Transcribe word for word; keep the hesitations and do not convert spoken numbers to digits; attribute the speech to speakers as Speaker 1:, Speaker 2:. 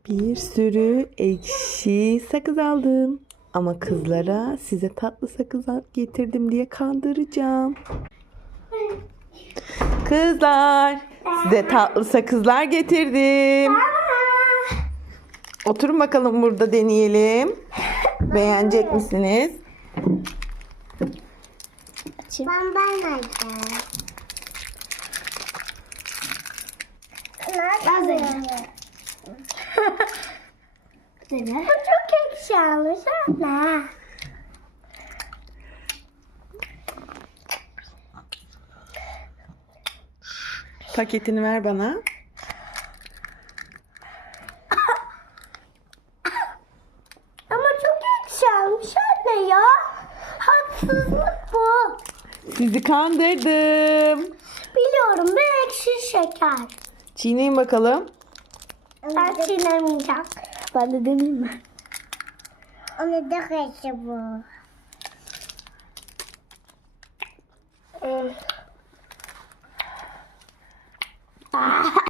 Speaker 1: Bir sürü ekşi sakız aldım. Ama kızlara size tatlı sakız getirdim diye kandıracağım. Kızlar, size tatlı sakızlar getirdim. Oturun bakalım burada deneyelim. Beğenecek misiniz?
Speaker 2: Ben ben nerede? Nerede? Bu çok ekşi olmuş anne.
Speaker 1: Paketini ver bana.
Speaker 2: Ama çok ekşi olmuş anne ya. Haksızlık bu.
Speaker 1: Sizi kandırdım.
Speaker 2: Biliyorum ben ekşi şeker.
Speaker 1: Çiğneyin bakalım.
Speaker 2: Ben çiğnemeyeceğim. Ben de demeyeyim mi? Ama da ekşi bu.